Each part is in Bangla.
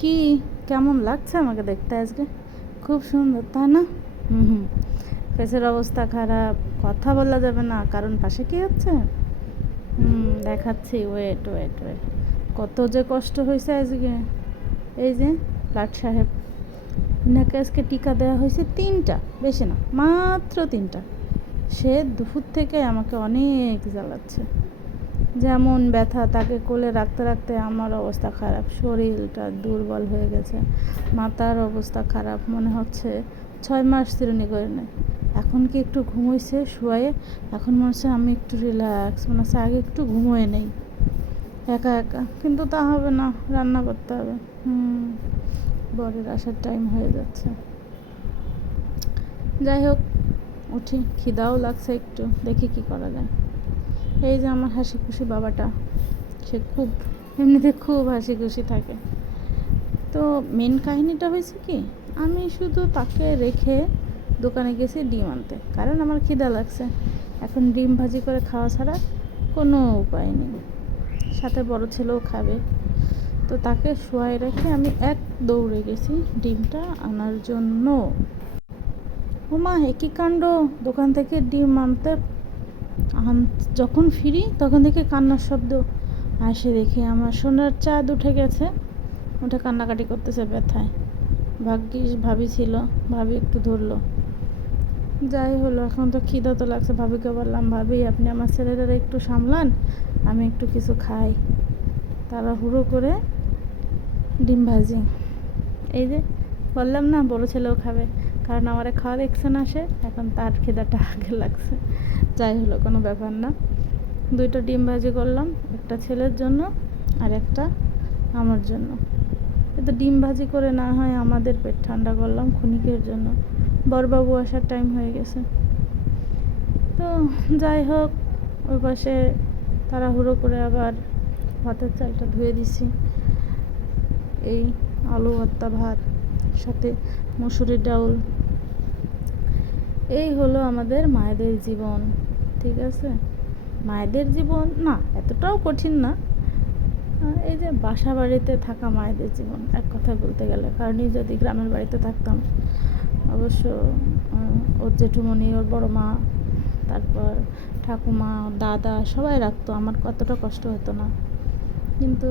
কি কেমন লাগছে আমাকে দেখতে আজকে? খুব সুন্দর, তাই না? হুম। ফেসের অবস্থা খারাপ, কথা বলা যাবে না, কারণ পাশে কি হচ্ছে। দেখাচ্ছি, ওয়েট ওয়েট ওয়েট। কত যে কষ্ট হয়েছে আজকে। এই যে লাট সাহেব, ইনাকে আজকে টিকা দেওয়া হয়েছে 3টা, বেশি না, মাত্র 3টা। সে দুপুর থেকে আমাকে অনেক জ্বালাচ্ছে। যেমন ব্যথা, তাকে কোলে রাখতে রাখতে আমার অবস্থা খারাপ, শরীরটা দুর্বল হয়ে গেছে, মাথার অবস্থা খারাপ, মনে হচ্ছে 6 মাস চিরুনি করে নেয়। এখন কি একটু ঘুমোইছে শুয়ে, এখন মনে হচ্ছে আমি একটু রিল্যাক্স, মনে হচ্ছে আগে একটু ঘুমোয় নেই একা একা, কিন্তু তা হবে না, রান্না করতে হবে। বরের আসার টাইম হয়ে যাচ্ছে। যাই হোক, উঠি, খিদাও লাগছে একটু, দেখি কি করা যায়। এই যে আমার হাসি খুশি বাবাটা, সে খুব এমনিতে খুব হাসি খুশি থাকে। তো মেন কাহিনিটা হয়েছে কি, আমি শুধু তাকে রেখে দোকানে গেছি ডিম আনতে, কারণ আমার খিদা লাগছে। এখন ডিম ভাজি করে খাওয়া ছাড়া কোনো উপায় নেই, সাথে বড় ছেলেও খাবে। তো তাকে শোয়াই রেখে আমি এক দৌড়ে গেছি ডিমটা আনার জন্য। ও মা, একই কাণ্ড! দোকান থেকে ডিম আনতে যখন ফিরি তখন থেকে কান্নার শব্দ আসে, দেখি আমার সোনার চাঁদ উঠে গেছে, ওটা কান্নাকাটি করতেছে ব্যথায়। ভাগ্যিস ভাবি ছিল, ভাবি একটু ধরলো। যাই হলো, এখন তো খিদা তো লাগছে। ভাবিকে বললাম, ভাবি আপনি আমার ছেলেদের একটু সামলান, আমি একটু কিছু খাই। তারা হুড়ো করে ডিম ভাজি, এই যে বললাম না বড় ছেলেও খাবে, কারণ আমারে খাওয়া দেখছে না সে, এখন তার খিদাটা আগে লাগছে। যাই হলো, কোনো ব্যাপার না। 2টা ডিম ভাজি করলাম, একটা ছেলের জন্য আর একটা আমার জন্য। কিন্তু ডিম ভাজি করে না হয় আমাদের পেট ঠান্ডা করলাম ক্ষণিকের জন্য, বরবাবু আসার টাইম হয়ে গেছে। তো যাই হোক, ওই পাশে তাড়াহুড়ো করে আবার ভাতের চালটা ধুয়ে দিছি। এই আলু ভর্তা ভাত, সাথে মুসুরির ডাউল। এই হলো আমাদের মায়েদের জীবন, ঠিক আছে? মায়েদের জীবন না এতটাও কঠিন না, এই যে বাসা বাড়িতে থাকা মায়েদের জীবন এক কথায় বলতে গেলে। কারণ যদি গ্রামের বাড়িতে থাকতাম, অবশ্য ওর জেঠুমণি, ওর বড় মা, তারপর ঠাকুমা, দাদা সবাই রাখতো, আমার কতটা কষ্ট হতো না। কিন্তু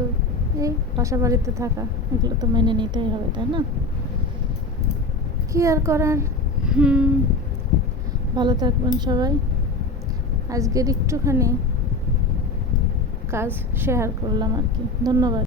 এই বাসা বাড়িতে থাকা, এগুলো তো মেনে নিতেই হবে, তাই না? কি আর করার। ভালো থাকবেন সবাই। আজকের একটুখানি কাজ শেয়ার করলাম আর কি। ধন্যবাদ।